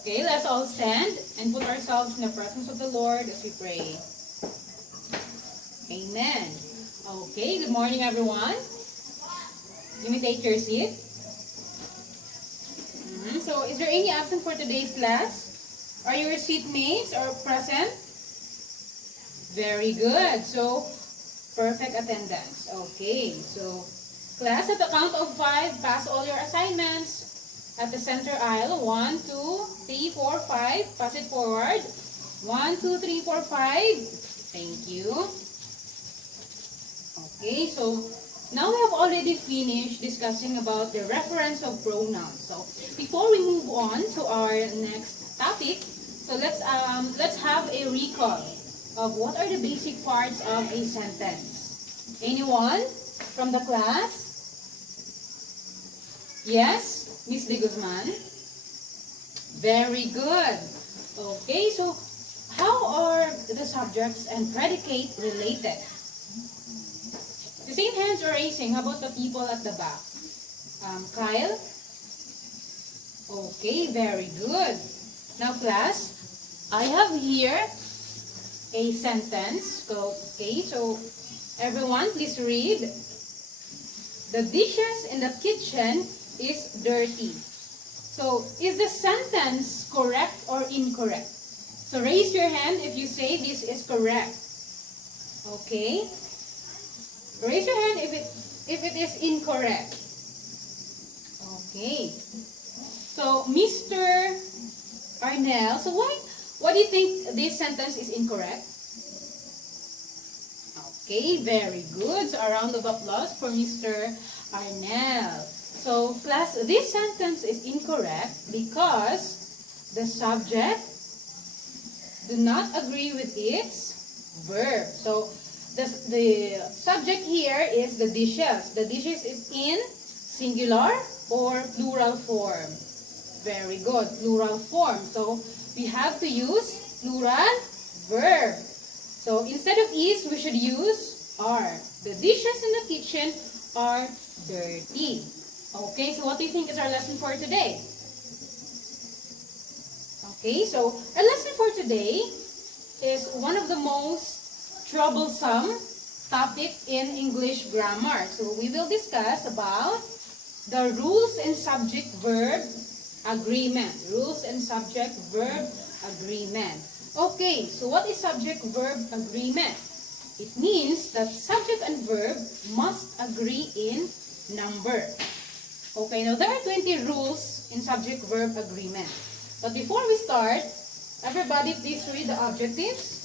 Okay, let's all stand and put ourselves in the presence of the Lord as we pray. Amen. Okay, good morning everyone. You may take your seat. So, is there any absent for today's class? Are your seatmates or present? Very good. So, perfect attendance. Okay, so class, at the count of 5, pass all your assignments at the center aisle. 1, 2, 3, 4, 5. Pass it forward. 1, 2, 3, 4, 5. Thank you. Okay, so now we have already finished discussing about the reference of pronouns. So before we move on to our next topic, so let's have a recall of what are the basic parts of a sentence. Anyone from the class? Yes, Miss De Guzman? Very good. Okay, so how are the subjects and predicate related? The same hands are raising. How about the people at the back? Kyle? Okay, very good. Now class, I have here a sentence. Okay, so everyone please read. The dishes in the kitchen is dirty. So, is the sentence correct or incorrect? So, raise your hand if you say this is correct. Okay? Raise your hand if it is incorrect. Okay. So, Mr. Arnell, so why do you think this sentence is incorrect? Okay, very good. So, a round of applause for Mr. Arnell. So, class, this sentence is incorrect because the subject do not agree with its verb. So, the subject here is the dishes. The dishes is in singular or plural form. Very good, plural form. So, we have to use plural verb. So, instead of is, we should use are. The dishes in the kitchen are dirty. Okay, so what do you think is our lesson for today? Okay, so our lesson for today is one of the most troublesome topic in English grammar. So we will discuss about the rules and subject-verb agreement. Rules and subject-verb agreement. Okay, so what is subject-verb agreement? It means that subject and verb must agree in number. Okay, now there are 20 rules in subject-verb agreement. But before we start, everybody please read the objectives.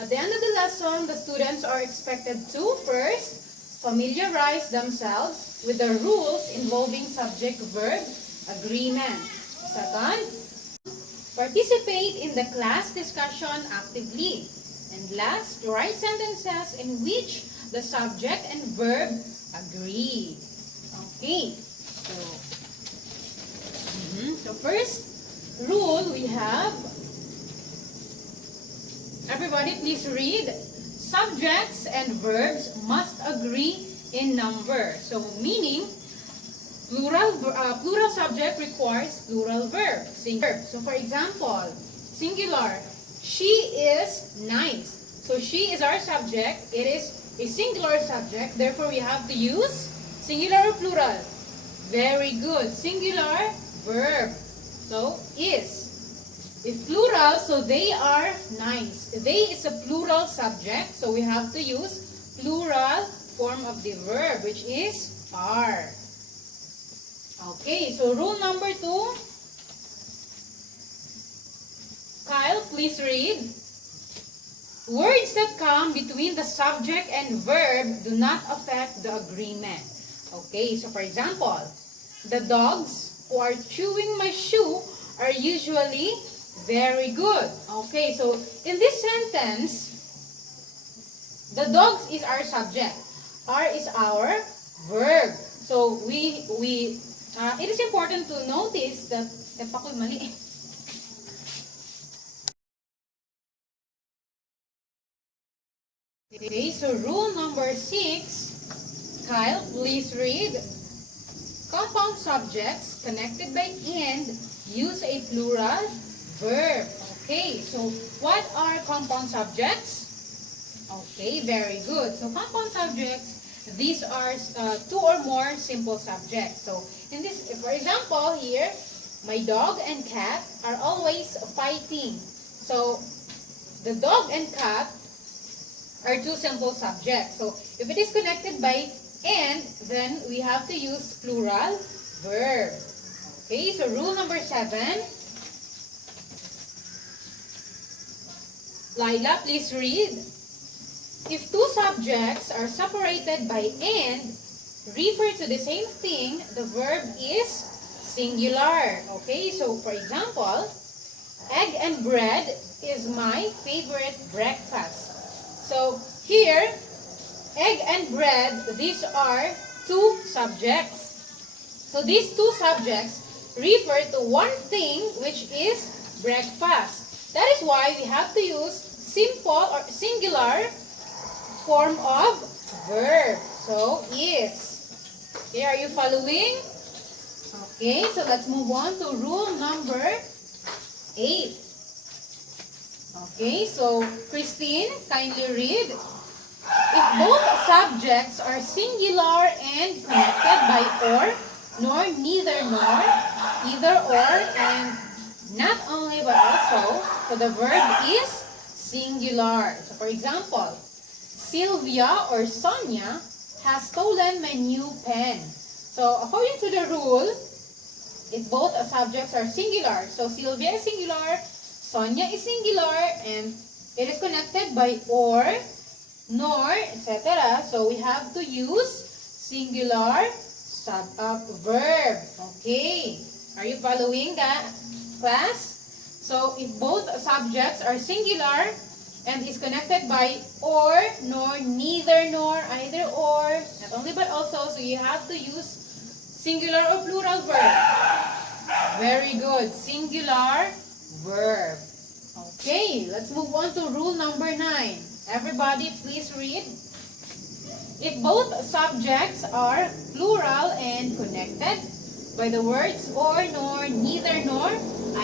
At the end of the lesson, the students are expected to first familiarize themselves with the rules involving subject-verb agreement. Second, participate in the class discussion actively. And last, write sentences in which the subject and verb agree. Okay, so first rule we have, everybody please read, subjects and verbs must agree in number. So meaning, plural subject requires plural verb. So for example, singular, she is nice. So she is our subject, it is a singular subject, therefore we have to use singular or plural? Very good. Singular verb. So, is. If plural, so they are nice. They is a plural subject, so we have to use plural form of the verb, which is are. Okay, so rule number 2. Kyle, please read. Words that come between the subject and verb do not affect the agreement. Okay, so for example, the dogs who are chewing my shoe are usually very good. Okay, so in this sentence, the dogs is our subject. Are is our verb. So it is important to notice that Okay, so rule number 6. Kyle, please read. Compound subjects connected by and use a plural verb. Okay, so what are compound subjects? Okay, very good. So compound subjects, these are two or more simple subjects. So in this, for example, here, my dog and cat are always fighting. So the dog and cat are two simple subjects. So if it is connected by and, then we have to use plural verb. Okay, so rule number 7. Laila, please read. If two subjects are separated by and, refer to the same thing, the verb is singular. Okay, so for example, egg and bread is my favorite breakfast. So here, egg and bread, these are two subjects. So these two subjects refer to one thing, which is breakfast. That is why we have to use simple or singular form of verb. So is. Okay, are you following? Okay, so let's move on to rule number 8. Okay, so Christine, kindly read. If both subjects are singular and connected by or, nor, neither, nor, either, or, and not only but also, so the verb is singular. So for example, Sylvia or Sonia has stolen my new pen. So according to the rule, if both subjects are singular, so Sylvia is singular, Sonia is singular, and it is connected by or, nor, etc. So we have to use singular verb. Okay. Are you following that, class? So if both subjects are singular and is connected by or, nor, neither, nor, either, or, not only but also, so you have to use singular or plural verb. Very good. Singular verb. Okay, let's move on to rule number 9. Everybody, please read. If both subjects are plural and connected by the words or, nor, neither, nor,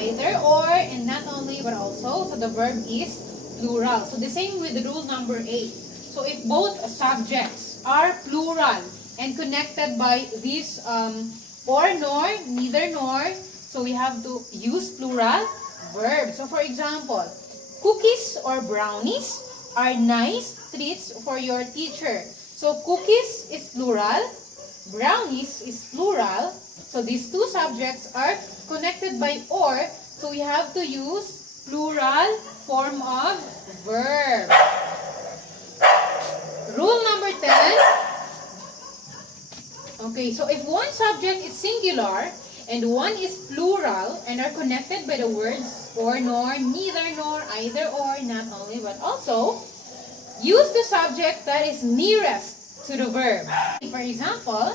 either, or, and not only but also, so the verb is plural. So the same with rule number 8. So if both subjects are plural and connected by this or, nor, neither, nor, so we have to use plural verb. So for example, cookies or brownies are nice treats for your teacher. So cookies is plural, brownies is plural. So these two subjects are connected by or, so we have to use plural form of verb. Rule number 10. Okay, so if one subject is singular and one is plural and are connected by the words or, nor, neither, nor, either, or, not only but also, use the subject that is nearest to the verb. For example,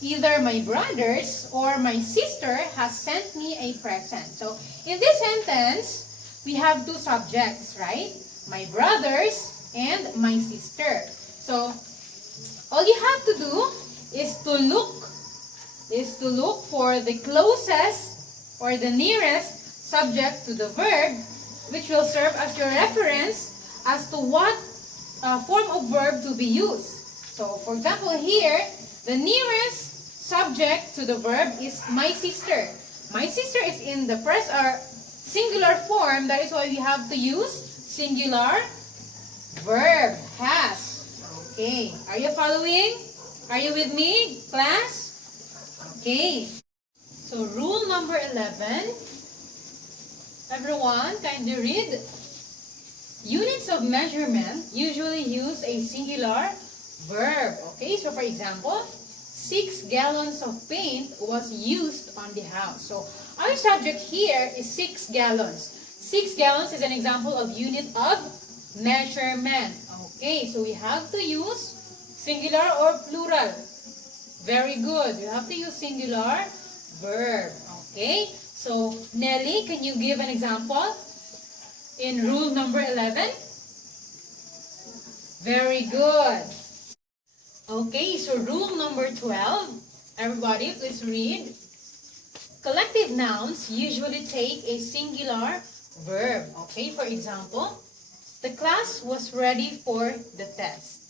either my brothers or my sister has sent me a present. So in this sentence, we have two subjects, right? My brothers and my sister. So all you have to do is to look for the closest or the nearest subject to the verb, which will serve as your reference as to what form of verb to be used. So for example here, the nearest subject to the verb is my sister. My sister is in the singular form, that is why we have to use singular verb, has. Okay, are you following? Are you with me, class? Okay, so rule number 11. Everyone, kindly read. Units of measurement usually use a singular verb. Okay, so for example, 6 gallons of paint was used on the house. So our subject here is 6 gallons. 6 gallons is an example of unit of measurement. Okay, so we have to use singular or plural. Very good. You have to use singular verb. Okay, so Nelly, can you give an example in rule number 11? Very good. Okay, so rule number 12. Everybody, please read. collective nouns usually take a singular verb. Okay, for example, the class was ready for the test.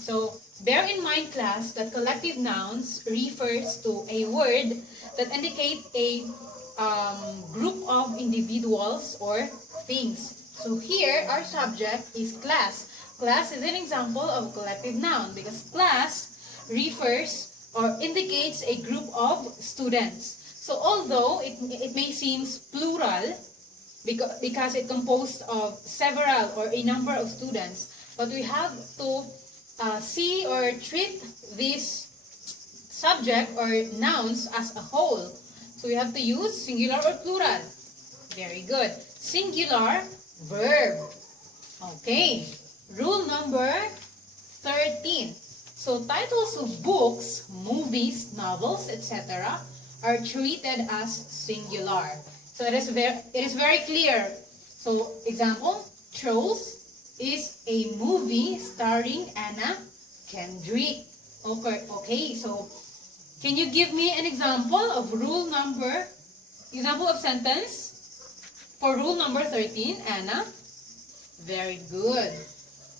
So, bear in mind, class, that collective nouns refers to a word that indicate a group of individuals or things. So here, our subject is class. Class is an example of collective noun because class refers or indicates a group of students. So although it may seem plural because it composed of several or a number of students, but we have to see or treat this subject or nouns as a whole. So we have to use singular or plural. Very good. Singular verb. Okay. Rule number 13. So titles of books, movies, novels, etc. are treated as singular. So it is very clear. So example, Trolls is a movie starring Anna Kendrick. Okay, so can you give me an example of example of sentence for rule number 13, Anna? Very good.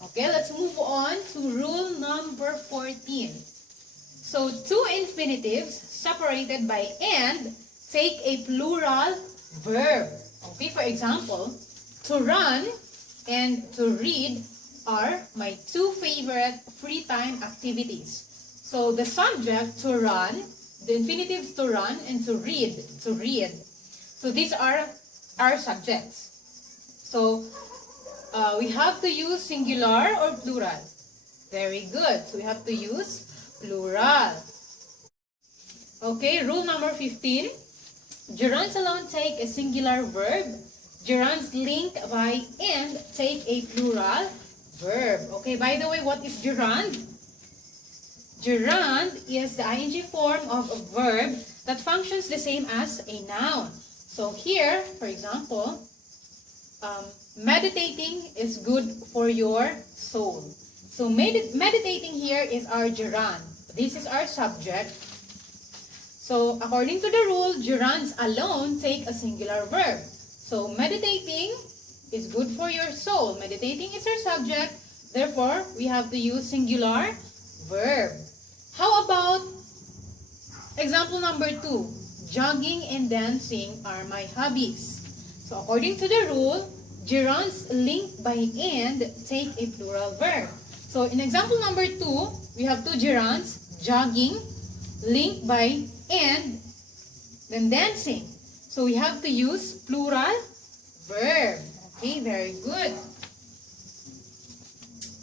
Okay, let's move on to rule number 14. So two infinitives separated by and take a plural verb. Okay, for example, to run and to read are my two favorite free time activities. So the subject, to run, the infinitives to run and to read, to read. So these are our subjects. So we have to use singular or plural. Very good. So we have to use plural. Okay, rule number 15. Gerunds alone take a singular verb. Gerunds linked by and take a plural verb. Okay, by the way, what is gerund? Gerund is the ing form of a verb that functions the same as a noun. So here, for example, meditating is good for your soul. So meditating here is our gerund. This is our subject. So according to the rule, gerunds alone take a singular verb. So meditating is good for your soul. Meditating is our subject. Therefore, we have to use singular verb. How about example number 2? Jogging and dancing are my hobbies. So according to the rule, gerunds linked by and take a plural verb. So in example number 2, we have two gerunds, jogging, linked by and, then dancing. So we have to use plural verb. Okay, very good.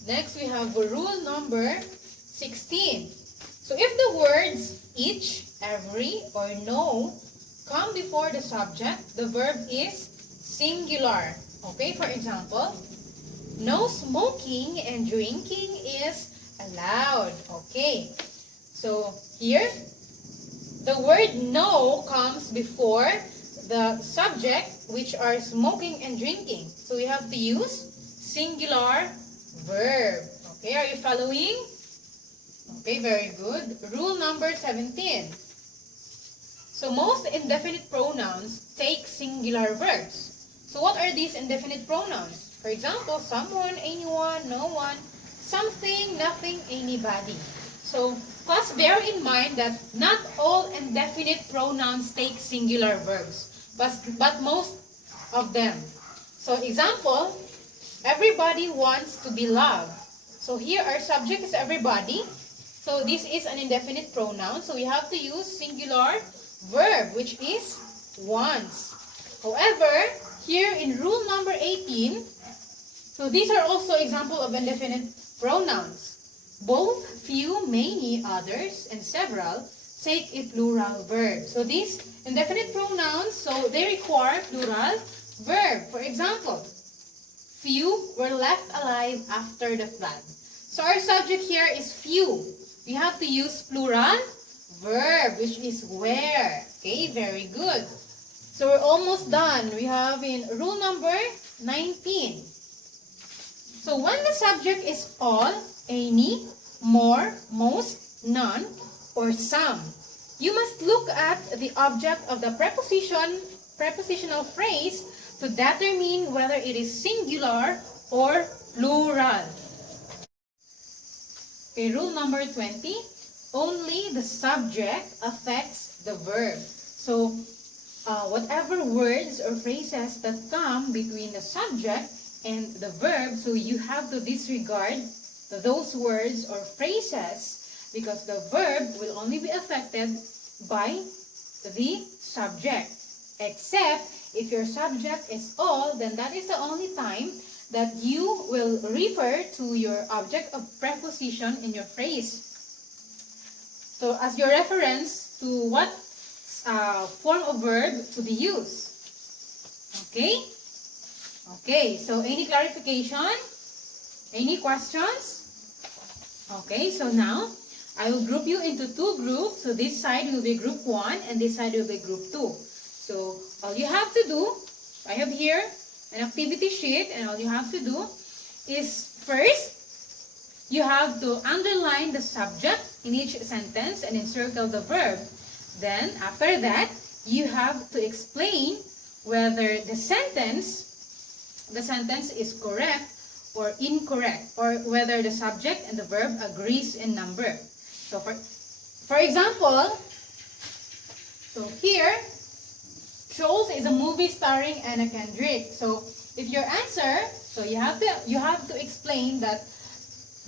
Next, we have rule number 16. So if the words each, every, or no come before the subject, the verb is singular. Okay, for example, no smoking and drinking is allowed. Okay, so here, the word no comes before the subject, which are smoking and drinking. So we have to use singular verb. Okay, are you following? Okay, very good. Rule number 17. So most indefinite pronouns take singular verbs. So what are these indefinite pronouns? For example, someone, anyone, no one, something, nothing, anybody. So class, bear in mind that not all indefinite pronouns take singular verbs, but most of them. So example, everybody wants to be loved. So here our subject is everybody. So this is an indefinite pronoun. So we have to use singular verb, which is wants. However, here in rule number 18, so these are also example of indefinite pronouns. Both, few, many, others, and several take a plural verb. So these indefinite pronouns, so they require plural verb. For example, few were left alive after the flood. So our subject here is few. We have to use plural verb, which is were. Okay, very good. So we're almost done. We have in rule number 19. So when the subject is all, any, more, most, none, or some, you must look at the object of the prepositional phrase to determine whether it is singular or plural. Okay, rule number 20. Only the subject affects the verb. So, whatever words or phrases that come between the subject and the verb, so you have to disregard those words or phrases because the verb will only be affected by the subject. Except if your subject is all, then that is the only time that you will refer to your object of preposition in your phrase. So as your reference to what form of verb to be used. Okay? Okay, so any clarification? Any questions? Okay, so now I will group you into two groups. So this side will be group 1 and this side will be group 2. So all you have to do, I have here an activity sheet, and all you have to do is first, you have to underline the subject in each sentence and encircle the verb. Then after that, you have to explain whether the sentence is correct or incorrect, or whether the subject and the verb agrees in number. So for example, so here, Trolls is a movie starring Anna Kendrick. So if your answer, so you have to explain that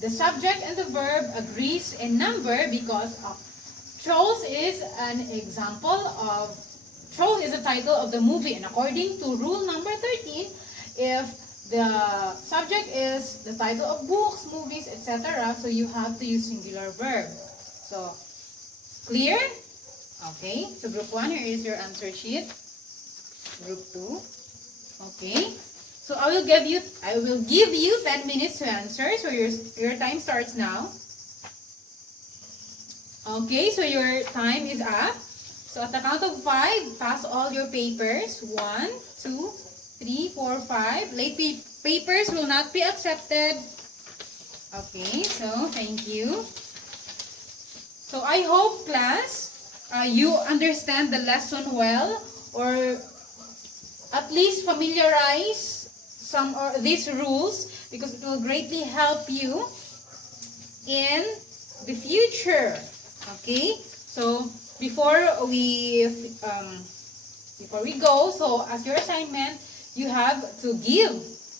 the subject and the verb agrees in number because Trolls is an example of, Trolls is the title of the movie, and according to rule number 13, if the subject is the title of books, movies, etc., so you have to use singular verb. So, clear? Okay, so group 1, here is your answer sheet. Group 2. Okay. So I will give you 10 minutes to answer. So your time starts now. Okay, so your time is up. So at the count of 5, pass all your papers. 1, 2, 3, 4, 5. Late papers will not be accepted. Okay, so thank you. So I hope, class, you understand the lesson well, or at least familiarize some of these rules, because it will greatly help you in the future. Okay, so before we go, so as your assignment, you have to give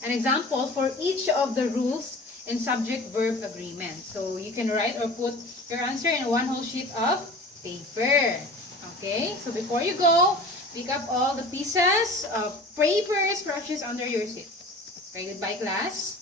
an example for each of the rules in subject-verb agreement. So you can write or put your answer in one whole sheet of paper. Okay, so before you go, pick up all the pieces of paper, brushes under your seat. Okay, goodbye, class.